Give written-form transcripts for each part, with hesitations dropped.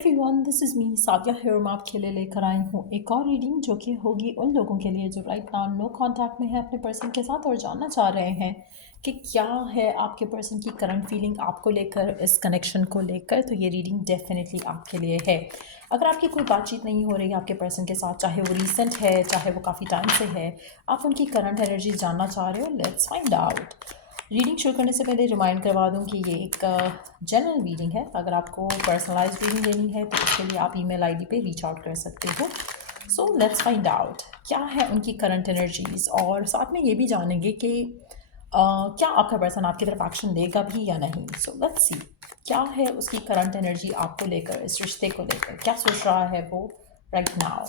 Everyone, this is me Sadia here. मैं आपके लिए लेकर आई हूँ एक और रीडिंग जो कि होगी उन लोगों के लिए जो राइट नाउ नो कांटेक्ट में है अपने पर्सन के साथ और जानना चाह रहे हैं कि क्या है आपके पर्सन की करंट फीलिंग आपको लेकर, इस कनेक्शन को लेकर। तो ये रीडिंग डेफिनेटली आपके लिए है। अगर आपकी कोई बातचीत नहीं हो रही है आपके पर्सन के साथ, चाहे वो रिसेंट है चाहे वो काफ़ी टाइम से है, आप उनकी करंट एनर्जी जानना चाह रहे हो, लेट्स फाइंड आउट। रीडिंग शुरू करने से पहले रिमाइंड करवा दूं कि ये एक जनरल रीडिंग है। अगर आपको पर्सनलाइज रीडिंग लेनी है तो उसके लिए आप ईमेल आईडी पे रीच आउट कर सकते हो। सो लेट्स फाइंड आउट क्या है उनकी करंट एनर्जीज, और साथ में ये भी जानेंगे कि क्या आपका पर्सन आपकी तरफ एक्शन लेगा भी या नहीं। सो लेट्स सी क्या है उसकी करंट एनर्जी आपको लेकर, इस रिश्ते को लेकर, क्या सोच रहा है वो राइट नाउ।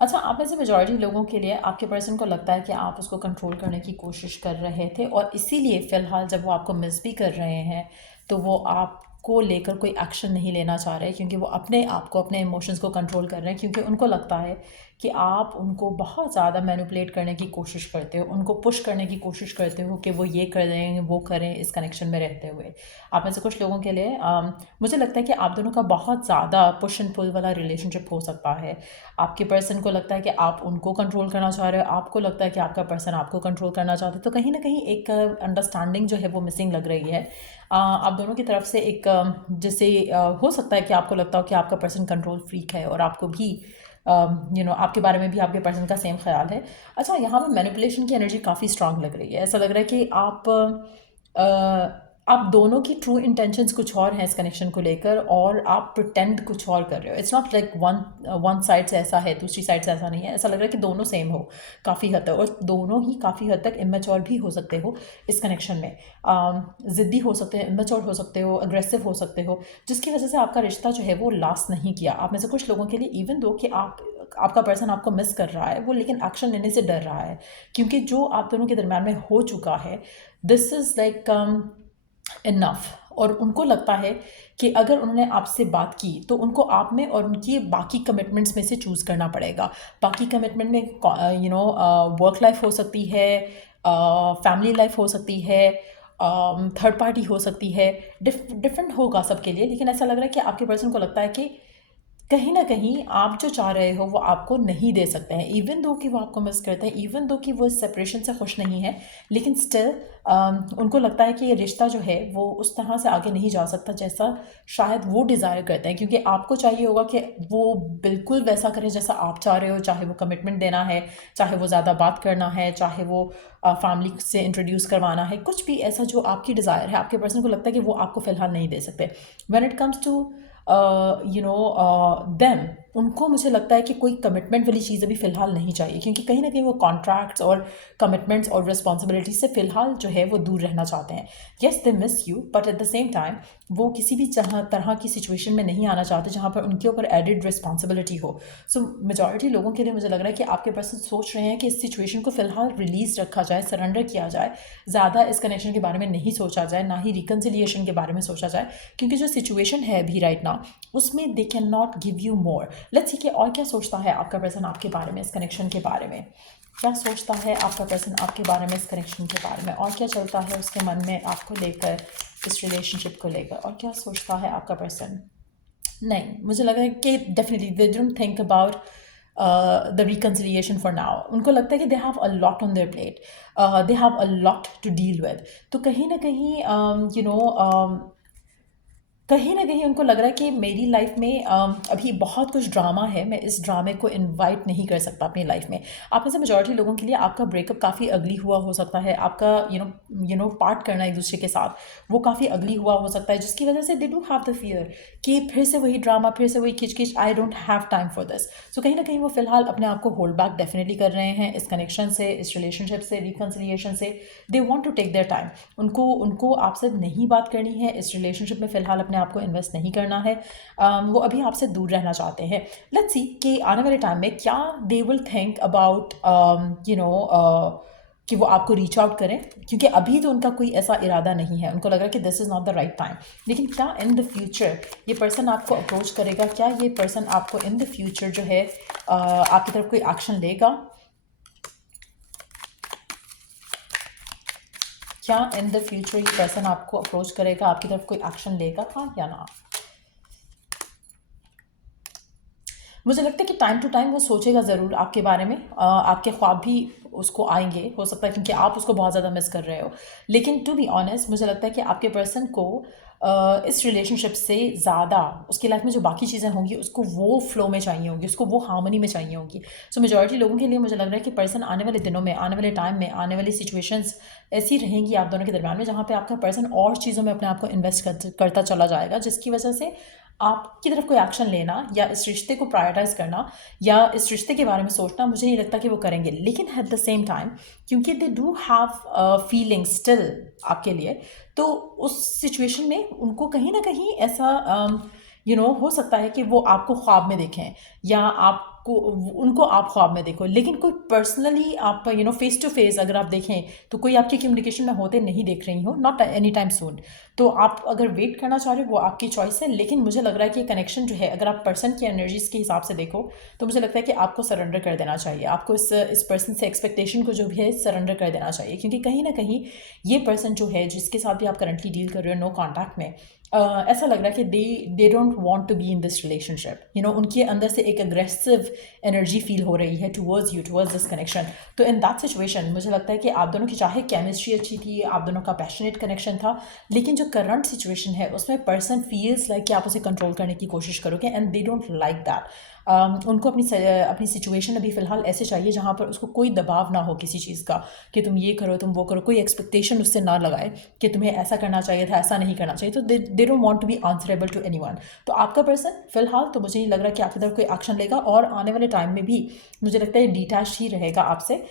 अच्छा, आप में से मेजॉरिटी लोगों के लिए आपके पर्सन को लगता है कि आप उसको कंट्रोल करने की कोशिश कर रहे थे, और इसीलिए फ़िलहाल जब वो आपको मिस भी कर रहे हैं तो वो आपको लेकर कोई एक्शन नहीं लेना चाह रहे, क्योंकि वो अपने आप को, अपने इमोशंस को कंट्रोल कर रहे हैं, क्योंकि उनको लगता है कि आप उनको बहुत ज़्यादा मैनिपुलेट करने की कोशिश करते हो, उनको पुश करने की कोशिश करते हो कि वो ये करें वो करें इस कनेक्शन में रहते हुए। आप में से कुछ लोगों के लिए मुझे लगता है कि आप दोनों का बहुत ज़्यादा पुश एंड पुल वाला रिलेशनशिप हो सकता है। आपके पर्सन को लगता है कि आप उनको कंट्रोल करना चाह रहे हो, आपको लगता है कि आपका पर्सन आपको कंट्रोल करना चाहता है। तो कहीं ना कहीं एक अंडरस्टैंडिंग जो है वो मिसिंग लग रही है आप दोनों की तरफ से। एक जैसे हो सकता है कि आपको लगता हो कि आपका पर्सन कंट्रोल फ्रीक है और आपको भी आपके बारे में भी आपके पर्सन का सेम ख्याल है। अच्छा, यहाँ पे मैनिपुलेशन की एनर्जी काफ़ी स्ट्रांग लग रही है। ऐसा लग रहा है कि आप दोनों की ट्रू इंटेंशंस कुछ और हैं इस कनेक्शन को लेकर, और आप प्रिटेंड कुछ और कर रहे हो। It's not like one side से ऐसा है दूसरी साइड से ऐसा नहीं है। ऐसा लग रहा है कि दोनों सेम हो काफ़ी हद तक, और दोनों ही काफ़ी हद तक इमेच्योर भी हो सकते हो इस कनेक्शन में। ज़िद्दी हो सकते हो, इमेच्योर हो सकते हो, अग्रेसिव हो सकते हो, जिसकी वजह से आपका रिश्ता जो है वो लास्ट नहीं किया। आप में से कुछ लोगों के लिए इवन दो कि आपका पर्सन आपको मिस कर रहा है, वो लेकिन एक्शन लेने से डर रहा है, क्योंकि जो आप दोनों के दरम्यान में हो चुका है, दिस इज़ लाइक इनफ। और उनको लगता है कि अगर उन्होंने आपसे बात की तो उनको आप में और उनकी बाकी कमिटमेंट्स में से चूज़ करना पड़ेगा। बाकी कमिटमेंट में वर्क लाइफ हो सकती है, फैमिली लाइफ हो सकती है, थर्ड पार्टी हो सकती है, डिफरेंट होगा सबके लिए। लेकिन ऐसा लग रहा है कि आपके पर्सन को लगता है कि कहीं ना कहीं आप जो चाह रहे हो वो आपको नहीं दे सकते हैं, इवन दो कि वो आपको मिस करते हैं, इवन दो कि वो इस सेपरेशन से खुश नहीं है। लेकिन स्टिल उनको लगता है कि ये रिश्ता जो है वो उस तरह से आगे नहीं जा सकता जैसा शायद वो डिज़ायर करते हैं, क्योंकि आपको चाहिए होगा कि वो बिल्कुल वैसा करें जैसा आप चाह रहे हो, चाहे वो कमिटमेंट देना है, चाहे वो ज़्यादा बात करना है, चाहे वो फैमिली से इंट्रोड्यूस करवाना है, कुछ भी ऐसा जो आपकी डिज़ायर है, आपके पर्सन को लगता है कि वो आपको फ़िलहाल नहीं दे सकते। When it comes to them, उनको मुझे लगता है कि कोई कमिटमेंट वाली चीज़ अभी फ़िलहाल नहीं चाहिए, क्योंकि कहीं ना कहीं वो कॉन्ट्रैक्ट्स और कमिटमेंट्स और रिस्पॉन्सिबिलिटी से फ़िलहाल जो है वो दूर रहना चाहते हैं। Yes, they miss you, but at the same time वो किसी भी तरह की सिचुएशन में नहीं आना चाहते जहाँ पर उनके ऊपर एडिड रिस्पॉन्सिबिलिटी हो। सो मेजॉरिटी लोगों के लिए मुझे लग रहा है कि आपके पर्सन सोच रहे हैं कि इस सिचुएशन को फ़िलहाल रिलीज़ रखा जाए, सरेंडर किया जाए, ज़्यादा इस कनेक्शन के बारे में नहीं सोचा जाए, ना ही रिकन्सिलिएशन के बारे में सोचा जाए, क्योंकि जो सिचुएशन है अभी राइट नाउ उसमें they can not give you more. Let's see कि और क्या सोचता है आपका पर्सन आपके बारे में, इस कनेक्शन के बारे में। क्या सोचता है आपका पर्सन आपके बारे में, इस कनेक्शन के बारे में, और क्या चलता है उसके मन में आपको लेकर, इस रिलेशनशिप को लेकर, और क्या सोचता है आपका पर्सन। नहीं, मुझे लग रहा है कि definitely they don't think about the reconciliation for now. उनको लगता है कि they have a lot on their plate, they have a lot to deal with. तो कहीं ना कहीं कहीं न कहीं उनको लग रहा है कि मेरी लाइफ में अभी बहुत कुछ ड्रामा है, मैं इस ड्रामे को इनवाइट नहीं कर सकता अपनी लाइफ में। आप में से मेजॉरिटी लोगों के लिए आपका ब्रेकअप काफ़ी अगली हुआ हो सकता है, आपका पार्ट करना एक दूसरे के साथ वो काफ़ी अगली हुआ हो सकता है, जिसकी वजह से they do have the fear कि फिर से वही ड्रामा, फिर से वही खिच-खिच, I don't have time for this. So कहीं न कहीं वो फ़िलहाल अपने आप को होल्ड बैक डेफिनिटली कर रहे हैं इस कनेक्शन से, इस रिलेशनशिप से, रिकन्सिलिएशन से। They want to take their time. उनको उनको आपसे नहीं बात करनी है, इस रिलेशनशिप में फ़िलहाल अपने आप को इन्वेस्ट नहीं करना है। वो अभी आपसे दूर रहना चाहते हैं। लेट्स सी कि आने वाले टाइम में क्या दे विल थिंक अबाउट कि वो आपको रीच आउट करें, क्योंकि अभी तो उनका कोई ऐसा इरादा नहीं है, उनको लग रहा है कि this is not the right time. लेकिन क्या इन द फ्यूचर ये पर्सन आपको अप्रोच करेगा, क्या ये पर्सन आपको इन द फ्यूचर जो है आपकी तरफ कोई एक्शन लेगा। क्या इन द फ्यूचर ये पर्सन आपको अप्रोच करेगा, आपकी तरफ कोई एक्शन लेगा, हाँ या ना? मुझे लगता है कि टाइम टू टाइम वो सोचेगा ज़रूर आपके बारे में, आपके ख्वाब भी उसको आएंगे, हो सकता है क्योंकि आप उसको बहुत ज़्यादा मिस कर रहे हो। लेकिन टू बी ऑनेस्ट मुझे लगता है कि आपके पर्सन को इस रिलेशनशिप से ज़्यादा उसकी लाइफ में जो बाकी चीज़ें होंगी उसको वो फ्लो में चाहिए होंगी, उसको वो हार्मनी में चाहिए होंगी। सो मेजॉरिटी लोगों के लिए मुझे लग रहा है कि पर्सन आने वाले दिनों में, आने वाले टाइम में, आने वाली सिचुएशंस ऐसी रहेंगी आप दोनों के दरमियान में जहाँ पे आपका पर्सन और चीज़ों में अपने आप को इन्वेस्ट करता चला जाएगा, जिसकी वजह से आपकी तरफ कोई एक्शन लेना या इस रिश्ते को प्रायोरिटाइज करना या इस रिश्ते के बारे में सोचना मुझे नहीं लगता कि वो करेंगे। लेकिन एट द सेम टाइम क्योंकि दे डू हैव फीलिंग स्टिल आपके लिए, तो उस सिचुएशन में उनको कहीं ना कहीं ऐसा हो सकता है कि वो आपको ख्वाब में देखें या आपको उनको आप ख्वाब में देखो, लेकिन कोई पर्सनली आप फेस टू फेस अगर आप देखें तो कोई आपकी कम्युनिकेशन में होते नहीं देख रही हो, नॉट एनी टाइम सून। तो आप अगर वेट करना चाह रहे हो वो आपकी चॉइस है, लेकिन मुझे लग रहा है कि कनेक्शन जो है अगर आप पर्सन की एनर्जीज के हिसाब से देखो तो मुझे लगता है कि आपको सरेंडर कर देना चाहिए, आपको इस पर्सन से एक्सपेक्टेशन को जो भी है सरेंडर कर देना चाहिए, क्योंकि कहीं ना कहीं ये पर्सन जो है जिसके साथ भी आप करंटली डील कर रहे हो नो कॉन्टैक्ट में, ऐसा लग रहा है कि they don't want to be in this relationship, उनके अंदर से एक अग्रेसिव एनर्जी फील हो रही है towards you, towards this connection. तो इन दैट सिचुएशन मुझे लगता है कि आप दोनों की चाहे केमिस्ट्री अच्छी थी, आप दोनों का पैशनेट कनेक्शन था, लेकिन जो करंट सिचुएशन है उसमें पर्सन फील्स लाइक कि आप उसे कंट्रोल करने की कोशिश करोगे and they don't like that. उनको अपनी सिचुएशन अभी फ़िलहाल ऐसे चाहिए जहाँ पर उसको कोई दबाव ना हो किसी चीज़ का कि तुम ये करो तुम वो करो, कोई एक्सपेक्टेशन उससे ना लगाए कि तुम्हें ऐसा करना चाहिए था, ऐसा नहीं करना चाहिए। तो they don't want to be answerable to anyone. तो आपका पर्सन फ़िलहाल तो मुझे नहीं लग रहा कि आपकी तरफ कोई एक्शन लेगा, और आने वाले टाइम में भी मुझे लगता है डिटैच ही रहेगा आपसे।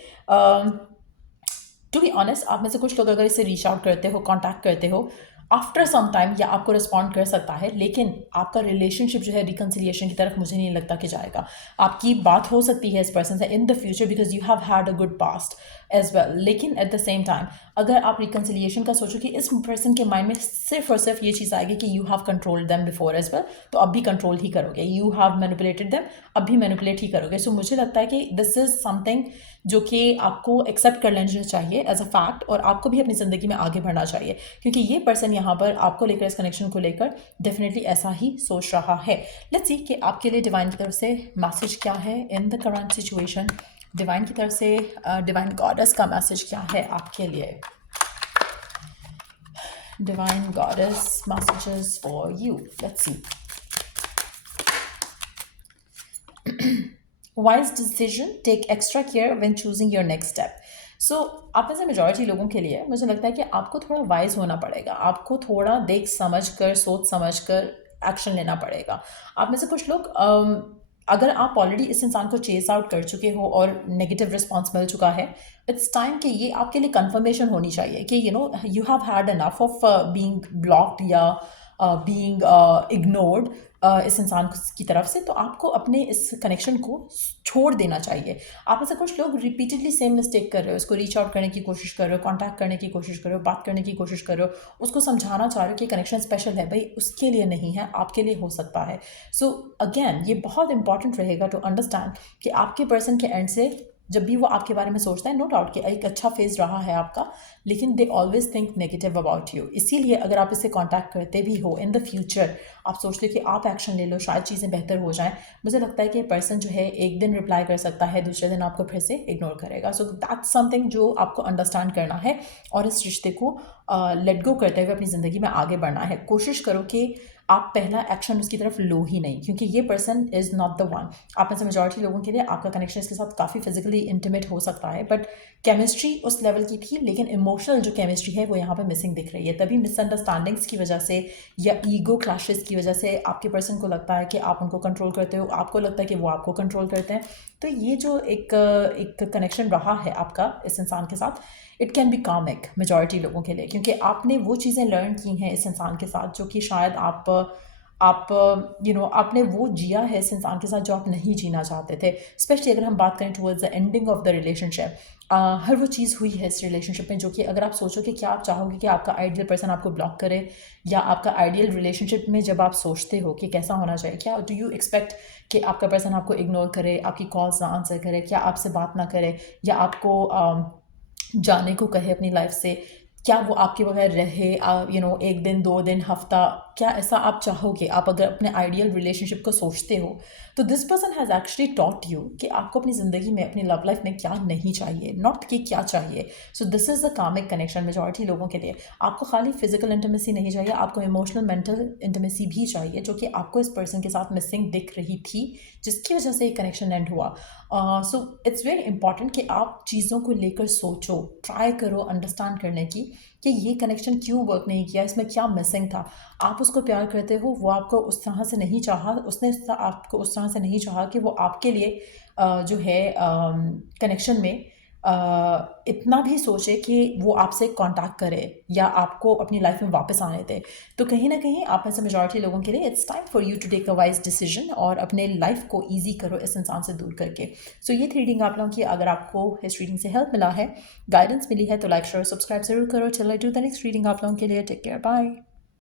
टू बी ऑनेस्ट आप में से कुछ लोग अगर इसे रीच आउट करते हो, कांटेक्ट करते हो आफ्टर सम टाइम, या आपको रिस्पॉन्ड कर सकता है, लेकिन आपका रिलेशनशिप जो है रिकन्सिलिएशन की तरफ मुझे नहीं लगता कि जाएगा। आपकी बात हो सकती है इस पर्सन से in the future because you have had a good past as well, लेकिन एट द सेम टाइम अगर आप रिकन्सिलिएशन का सोचो कि इस पर्सन के माइंड में सिर्फ और सिर्फ ये चीज़ आएगी कि you have controlled them before as well, तो अब भी कंट्रोल ही करोगे, यू हैव मैनिपुलेटेड देम, अब भी मैनिपुलेट ही करोगे। सो मुझे लगता है कि दिस इज समथिंग जो कि आपको एक्सेप्ट कर लेना चाहिए एज अ फैक्ट, और आपको भी अपनी ज़िंदगी में आगे बढ़ना चाहिए, क्योंकि ये पर्सन यहाँ पर आपको लेकर, इस कनेक्शन को लेकर डेफिनेटली ऐसा ही सोच रहा है। लेट्स सी कि आपके लिए डिवाइन की तरफ से मैसेज क्या है in the current situation. Divine की तरफ से डिवाइन गॉडेस का मैसेज क्या है आपके लिए? Divine goddess messages for you, let's see. Wise decision, take extra care when choosing your next step. So आप में से मेजॉरिटी लोगों के लिए मुझे लगता है कि आपको थोड़ा वाइज होना पड़ेगा, आपको थोड़ा देख समझ कर, सोच समझ कर एक्शन लेना पड़ेगा। आप में से कुछ लोग अगर आप ऑलरेडी इस इंसान को चेस आउट कर चुके हो और नेगेटिव रिस्पॉन्स मिल चुका है, इट्स टाइम कि ये आपके लिए कंफर्मेशन होनी चाहिए कि you have had enough of being blocked या बीइंग इग्नोर्ड इस इंसान की तरफ से। तो आपको अपने इस कनेक्शन को छोड़ देना चाहिए। आप ऐसे कुछ लोग रिपीटेडली सेम मिस्टेक कर रहे हो, उसको रीच आउट करने की कोशिश कर रहे हो, कांटेक्ट करने की कोशिश कर रहे हो, बात करने की कोशिश कर रहे हो, उसको समझाना चाह रहे हो कि कनेक्शन स्पेशल है, भाई उसके लिए नहीं है, आपके लिए हो सकता है। सो अगेन ये बहुत इंपॉर्टेंट रहेगा टू अंडरस्टैंड कि आपके पर्सन के एंड से जब भी वो आपके बारे में सोचता है, नो डाउट कि एक अच्छा फेज रहा है आपका, लेकिन they always think negative about you. इसीलिए अगर आप इससे कांटेक्ट करते भी हो इन द फ्यूचर, आप सोचते हो कि आप एक्शन ले लो, शायद चीज़ें बेहतर हो जाएं, मुझे लगता है कि पर्सन जो है एक दिन रिप्लाई कर सकता है, दूसरे दिन आपको फिर से इग्नोर करेगा। सो दैट्स समथिंग जो आपको अंडरस्टैंड करना है और इस रिश्ते को लेट गो करते हुए अपनी ज़िंदगी में आगे बढ़ना है। कोशिश करो कि आप पहला एक्शन उसकी तरफ लो ही नहीं, क्योंकि ये person is not the one. आप में से मेजॉरिटी लोगों के लिए आपका कनेक्शन इसके साथ काफ़ी फिजिकली इंटीमेट हो सकता है, बट केमिस्ट्री उस लेवल की थी, लेकिन इमोशनल जो केमिस्ट्री है वो यहाँ पर मिसिंग दिख रही है। तभी मिसअंडरस्टैंडिंग्स की वजह से या ईगो क्लैशेस की वजह से आपके पर्सन को लगता है कि आप उनको कंट्रोल करते हो, आपको लगता है कि वो आपको कंट्रोल करते हैं। तो ये जो एक कनेक्शन रहा है आपका इस इंसान के साथ, it can be comic majority लोगों के लिए, क्योंकि आपने वो चीज़ें लर्न की हैं इस इंसान के साथ जो कि शायद आपने वो जिया है इस इंसान के साथ जो आप नहीं जीना चाहते थे। स्पेशली अगर हम बात करें towards the ending of the relationship, हर वो चीज़ हुई है इस रिलेशनशिप में जो कि अगर आप सोचो कि क्या आप चाहोगे कि आपका आइडियल पर्सन आपको ब्लॉक करे, या आपका आइडियल रिलेशनशिप में जब आप सोचते हो कि कैसा होना चाहिए, क्या डू यू एक्सपेक्ट कि आपका पर्सन आपको इग्नोर करे, आपकी कॉल्स ना आंसर करे, क्या आपसे बात ना करे, या आपको जाने को कहे अपनी लाइफ से? क्या वो आपके बगैर रहे, एक दिन, 2 दिन, हफ्ता, क्या ऐसा आप चाहोगे? आप अगर अपने आइडियल रिलेशनशिप को सोचते हो, तो this person has actually taught you कि आपको अपनी ज़िंदगी में, अपनी लव लाइफ में क्या नहीं चाहिए, नॉट कि क्या चाहिए। So this is the karmic connection majority लोगों के लिए। आपको खाली फिजिकल इंटीमेसी नहीं चाहिए, आपको इमोशनल, मेंटल इंटीमेसी भी चाहिए, जो कि आपको इस पर्सन के साथ मिसिंग दिख रही थी, जिसकी वजह से ये कनेक्शन एंड हुआ। सो इट्स वेरी इंपॉर्टेंट कि आप चीज़ों को लेकर सोचो, ट्राई करो अंडरस्टैंड करने की कि ये कनेक्शन क्यों वर्क नहीं किया, इसमें क्या मिसिंग था। आप उसको प्यार करते हो, वो आपको उस तरह से नहीं चाहा, उसने आपको उस तरह से नहीं चाहा कि वो आपके लिए जो है कनेक्शन में इतना भी सोचे कि वो आपसे कांटेक्ट करे या आपको अपनी लाइफ में वापस आने दे। तो कहीं ना कहीं आप में से मेजॉरिटी लोगों के लिए it's time for you to take a wise decision और अपने लाइफ को ईजी करो इस इंसान से दूर करके। सो ये थी रीडिंग आप लोगों की। अगर आपको इस रीडिंग से हेल्प मिला है, गाइडेंस मिली है, तो लाइक शेयर सब्सक्राइब जरूर करो। चलो डू द नेक्स्ट रीडिंग आप लोगों के लिए। Take care, bye.